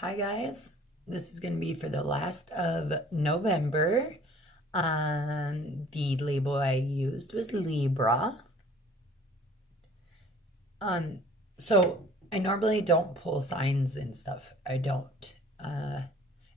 Hi guys, this is going to be for the last of November. The label I used was Libra. Um, so I normally don't pull signs and stuff. I don't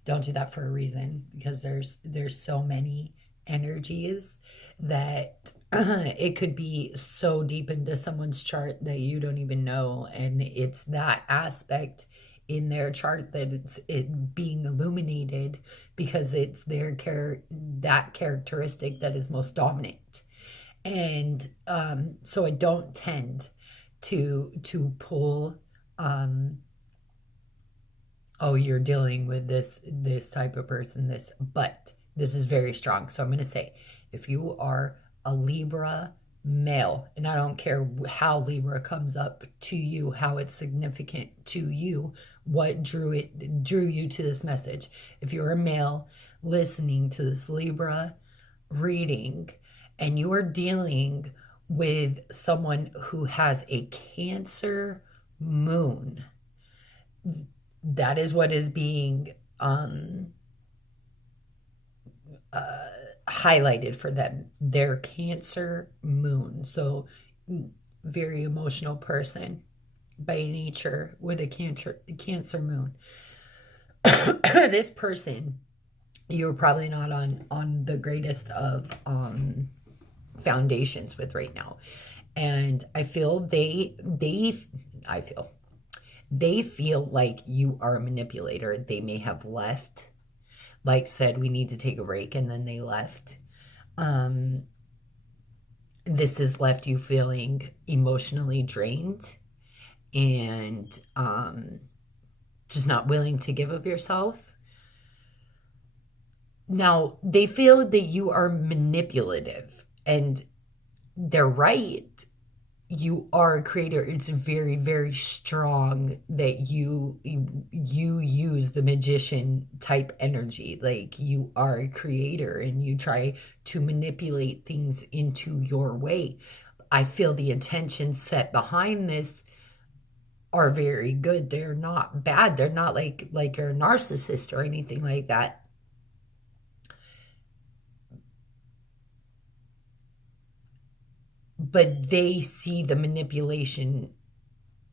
do that for a reason because there's so many energies that it could be so deep into someone's chart that you don't even know, and it's that aspect in their chart that it being illuminated because it's that characteristic that is most dominant. And so I don't tend to pull um oh, you're dealing with this type of person, but this is very strong. So I'm going to say, if you are a Libra male, and I don't care how Libra comes up to you, how it's significant to you, what drew you to this message. If you're a male listening to this Libra reading and you are dealing with someone who has a Cancer moon, that is what is being uh, highlighted for them, their Cancer moon. So very emotional person by nature with a cancer moon. This person, you're probably not on the greatest of foundations with right now, and I feel they feel like you are a manipulator. They may have left, like said, we need to take a break, and then they left. Um, this has left you feeling emotionally drained and just not willing to give of yourself. Now, they feel that you are manipulative, and they're right. You are a creator. It's very, very strong that you use the magician type energy. Like, you are a creator and you try to manipulate things into your way. I feel the intentions set behind this are very good. They're not bad. They're not like you're a narcissist or anything like that. But they see the manipulation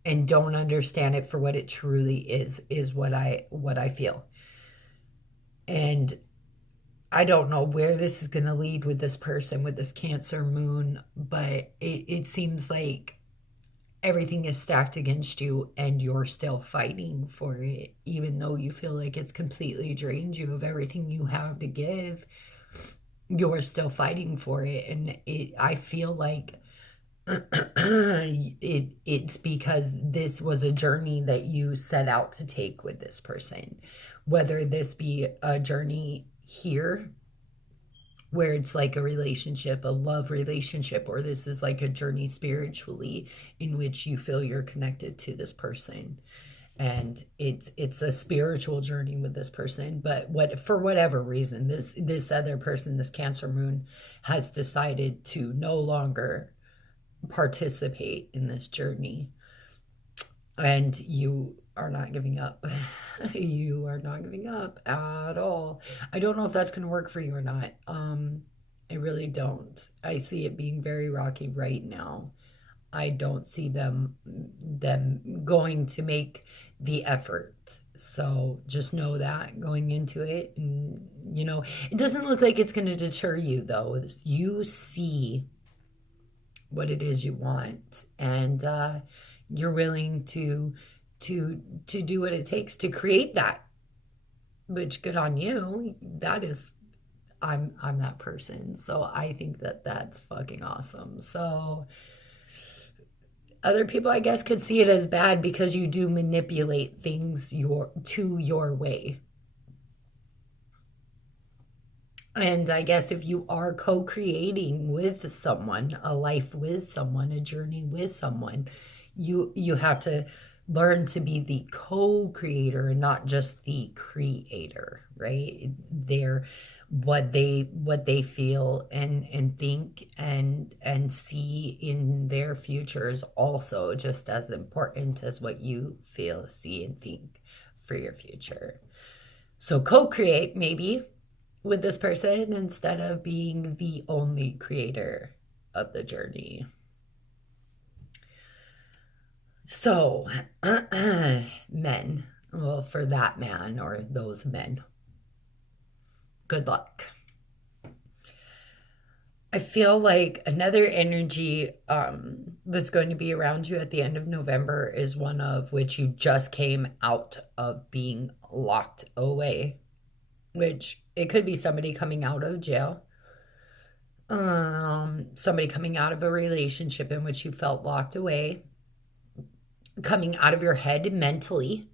and don't understand it for what it truly is what I feel. And I don't know where this is going to lead with this person with this Cancer moon, but it seems like everything is stacked against you and you're still fighting for it, even though you feel like it's completely drained you of everything you have to give. You're still fighting for it, and I feel like it's because this was a journey that you set out to take with this person, whether this be a journey here where it's like a relationship, a love relationship, or this is like a journey spiritually in which you feel you're connected to this person, and it's a spiritual journey with this person. But for whatever reason, this other person, this Cancer moon, has decided to no longer participate in this journey, and you are not giving up. You are not giving up at all. I don't know if that's going to work for you or not. I really don't. I see it being very rocky right now. I don't see them going to make the effort. So just know that going into it. And it doesn't look like it's going to deter you, though. You see what it is you want, and you're willing to do what it takes to create that, which good on you. That is, I'm that person, so I think that that's fucking awesome. So other people, I guess, could see it as bad because you do manipulate things your way. And I guess if you are co-creating with someone, a life with someone, a journey with someone, you have to learn to be the co-creator and not just the creator, right? They're what they feel and think and see in their future is also just as important as what you feel, see, and think for your future. So co-create maybe with this person instead of being the only creator of the journey. So, men, well, for that man or those men, good luck. I feel like another energy that's going to be around you at the end of November is one of which you just came out of being locked away, which it could be somebody coming out of jail, somebody coming out of a relationship in which you felt locked away, coming out of your head mentally,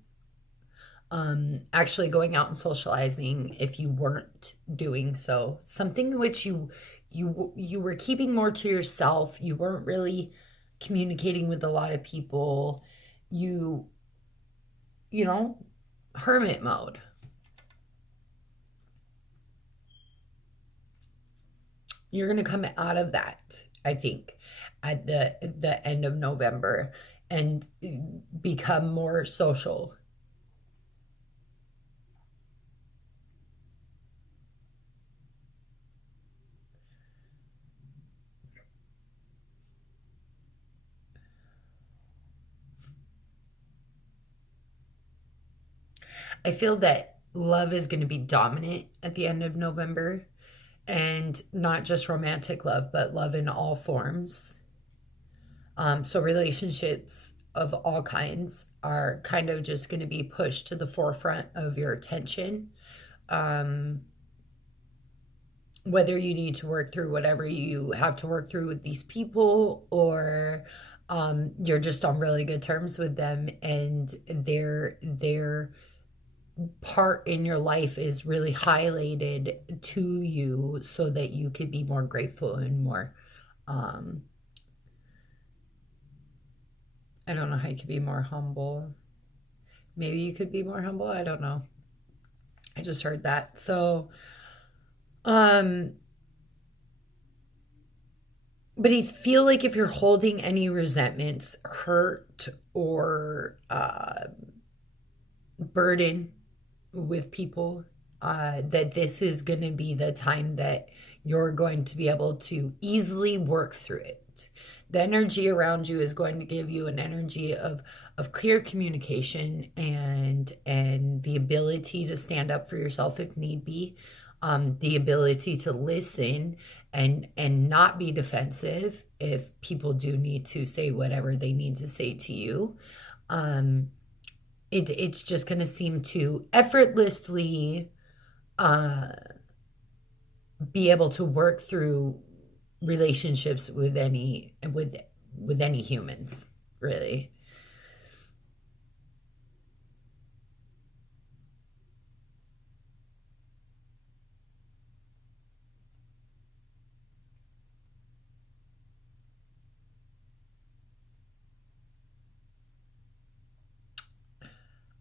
actually going out and socializing if you weren't doing so, something which you were keeping more to yourself. You weren't really communicating with a lot of people. You know, hermit mode. You're going to come out of that, I think, at the end of November and become more social. I feel that love is going to be dominant at the end of November, and not just romantic love, but love in all forms. So relationships of all kinds are kind of just going to be pushed to the forefront of your attention. Um, Whether you need to work through whatever you have to work through with these people, or you're just on really good terms with them, and their part in your life is really highlighted to you so that you could be more grateful and more um I don't know how you could be more humble. Maybe you could be more humble, I don't know. I just heard that. So um but I feel like if you're holding any resentments, hurt, or burden with people, that this is going to be the time that you're going to be able to easily work through it. The energy around you is going to give you an energy of clear communication and the ability to stand up for yourself if need be, the ability to listen and not be defensive if people do need to say whatever they need to say to you. Um, it's just going to seem to effortlessly uh, be able to work through relationships with any humans, really.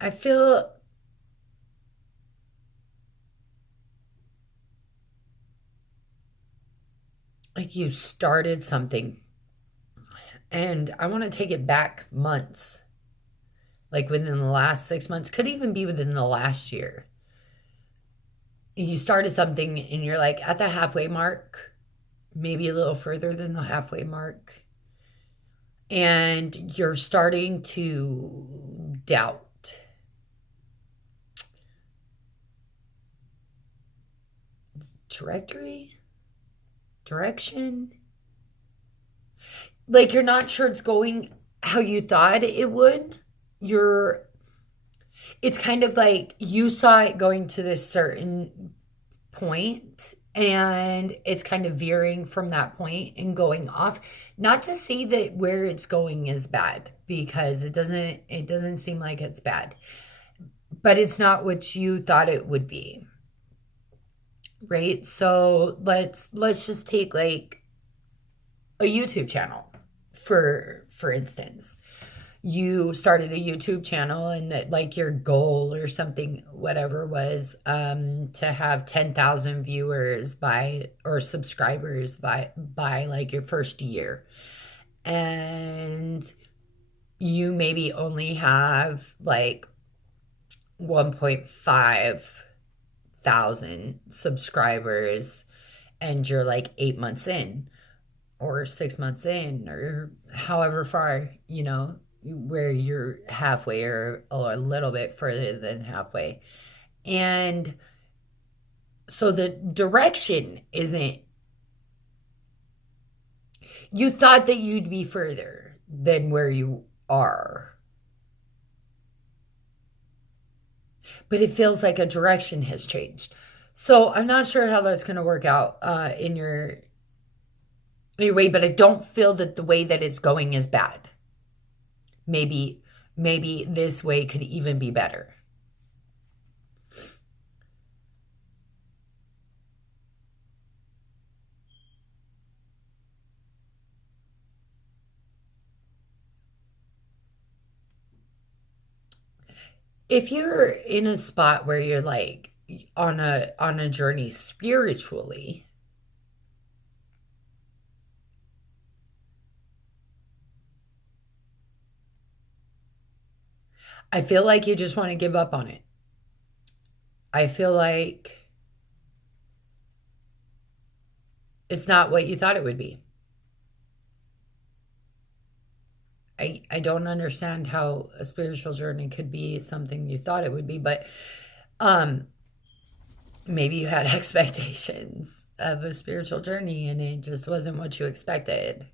I feel like you started something, and I want to take it back months, like within the last 6 months, could even be within the last year. You started something and you're like at the halfway mark, maybe a little further than the halfway mark, and you're starting to doubt. Directory? Direction? Like you're not sure it's going how you thought it would. You're It's kind of like you saw it going to this certain point, and it's kind of veering from that point and going off. Not to say that where it's going is bad, because it doesn't seem like it's bad, but it's not what you thought it would be, right? So let's just take like a YouTube channel for instance. You started a YouTube channel, and that like your goal or something, whatever, was to have 10,000 viewers by or subscribers by like your first year. And you maybe only have like 1.5 thousand subscribers and you're like 8 months in or 6 months in or however far, where you're halfway or a little bit further than halfway. And so the direction isn't, you thought that you'd be further than where you are, but it feels like a direction has changed. So I'm not sure how that's going to work out in your way, but I don't feel that the way that it's going is bad. Maybe this way could even be better. If you're in a spot where you're like on a journey spiritually, I feel like you just want to give up on it. I feel like it's not what you thought it would be. I don't understand how a spiritual journey could be something you thought it would be, but um maybe you had expectations of a spiritual journey and it just wasn't what you expected.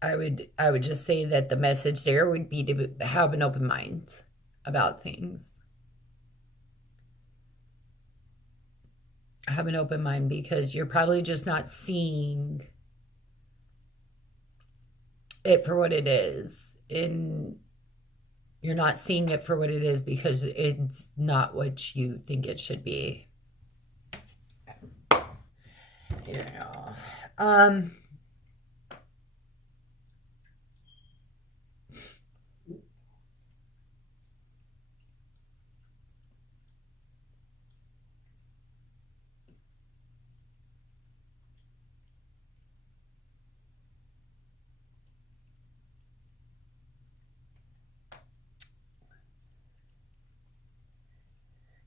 I would just say that the message there would be to have an open mind about things. Have an open mind because you're probably just not seeing it for what it is. You're not seeing it for what it is because it's not what you think it should be. Yeah.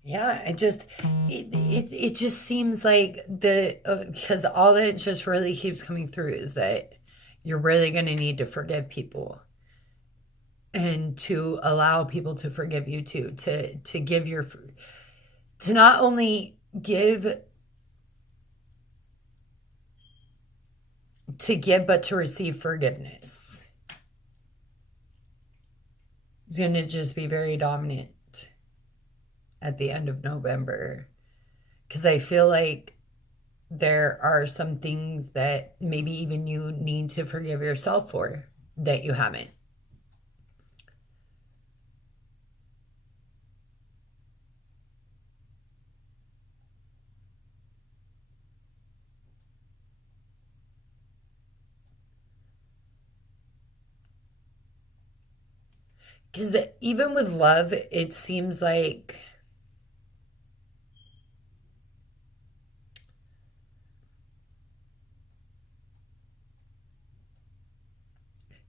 Yeah, it just seems like because all that just really keeps coming through is that you're really going to need to forgive people and to allow people to forgive you too, to give to not only give but to receive forgiveness. It's going to just be very dominant at the end of November because I feel like there are some things that maybe even you need to forgive yourself for that you haven't. Because even with love, it seems like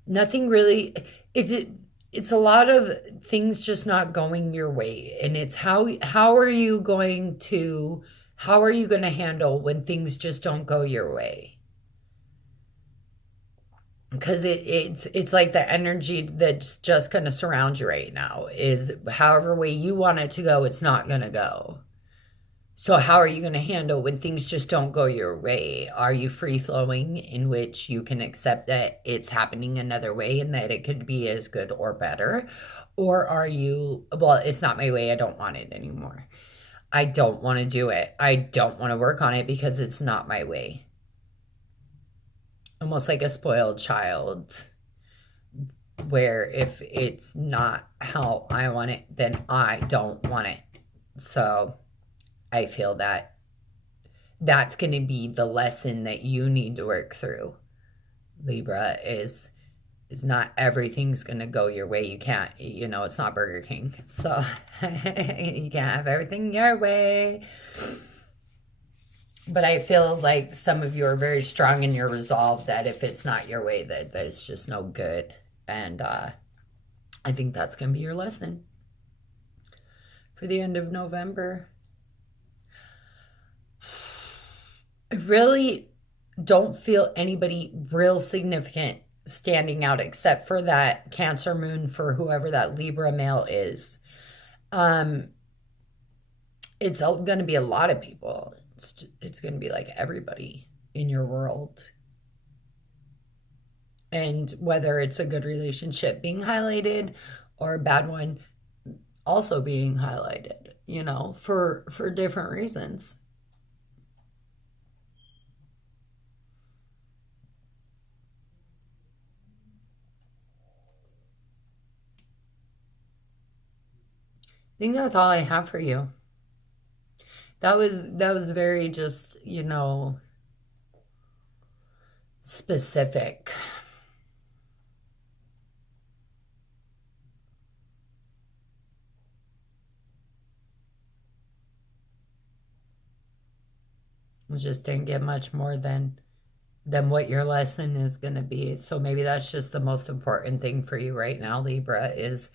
nothing really, it's a lot of things just not going your way, and it's how are you going to handle when things just don't go your way? Because it's like the energy that's just going to surround you right now is however way you want it to go, it's not going to go. So how are you going to handle when things just don't go your way? Are you free flowing in which you can accept that it's happening another way and that it could be as good or better? Or are you, well, it's not my way, I don't want it anymore. I don't want to do it. I don't want to work on it because it's not my way. Almost like a spoiled child, where if it's not how I want it, then I don't want it. So I feel that that's going to be the lesson that you need to work through, Libra, is not everything's going to go your way. You can't, it's not Burger King. So you can't have everything your way. But I feel like some of you are very strong in your resolve that if it's not your way, that it's just no good. And I think that's going to be your lesson for the end of November. I really don't feel anybody real significant standing out except for that Cancer moon for whoever that Libra male is. Um, it's going to be a lot of people. It's going to be like everybody in your world. And whether it's a good relationship being highlighted or a bad one also being highlighted, for different reasons. I think that's all I have for you. That was very just, specific. It just didn't get much more than what your lesson is going to be. So maybe that's just the most important thing for you right now, Libra, is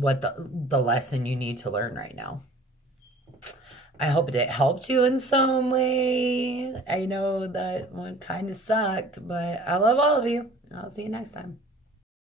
what the lesson you need to learn right now. I hope it helped you in some way. I know that one kind of sucked, but I love all of you. I'll see you next time.